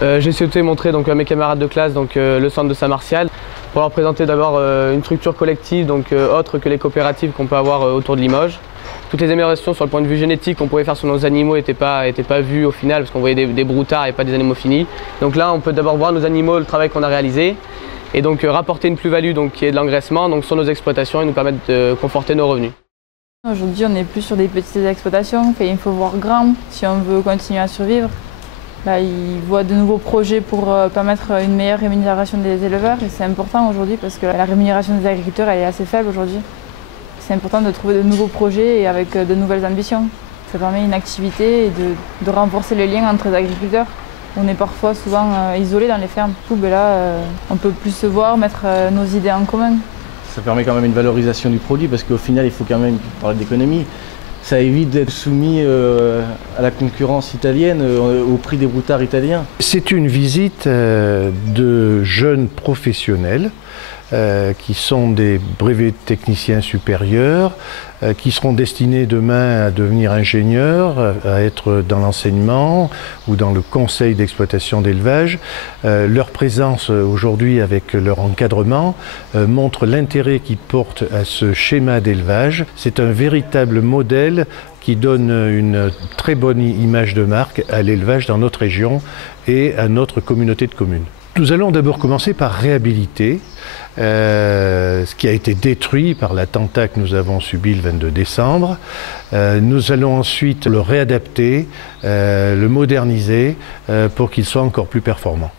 J'ai souhaité montrer donc, à mes camarades de classe le centre de Saint-Martial pour leur présenter d'abord une structure collective autre que les coopératives qu'on peut avoir autour de Limoges. Toutes les améliorations sur le point de vue génétique qu'on pouvait faire sur nos animaux n'étaient pas vues au final parce qu'on voyait des broutards et pas des animaux finis. Donc là on peut d'abord voir nos animaux, le travail qu'on a réalisé et donc rapporter une plus-value qui est de l'engraissement sur nos exploitations et nous permettre de conforter nos revenus. Aujourd'hui on n'est plus sur des petites exploitations, il faut voir grand si on veut continuer à survivre. Là, ils voient de nouveaux projets pour permettre une meilleure rémunération des éleveurs et c'est important aujourd'hui parce que la rémunération des agriculteurs elle est assez faible aujourd'hui. C'est important de trouver de nouveaux projets et avec de nouvelles ambitions. Ça permet une activité et de renforcer les liens entre les agriculteurs. On est parfois souvent isolés dans les fermes. Là, on peut plus se voir, mettre nos idées en commun. Ça permet quand même une valorisation du produit parce qu'au final, il faut quand même parler d'économie. Ça évite d'être soumis à la concurrence italienne, au prix des broutards italiens. C'est une visite de jeunes professionnels qui sont des brevets techniciens supérieurs, qui seront destinés demain à devenir ingénieurs, à être dans l'enseignement ou dans le conseil d'exploitation d'élevage. Leur présence aujourd'hui avec leur encadrement montre l'intérêt qu'ils portent à ce schéma d'élevage. C'est un véritable modèle qui donne une très bonne image de marque à l'élevage dans notre région et à notre communauté de communes. Nous allons d'abord commencer par réhabiliter ce qui a été détruit par l'attentat que nous avons subi le 22 décembre. Nous allons ensuite le réadapter, le moderniser pour qu'il soit encore plus performant.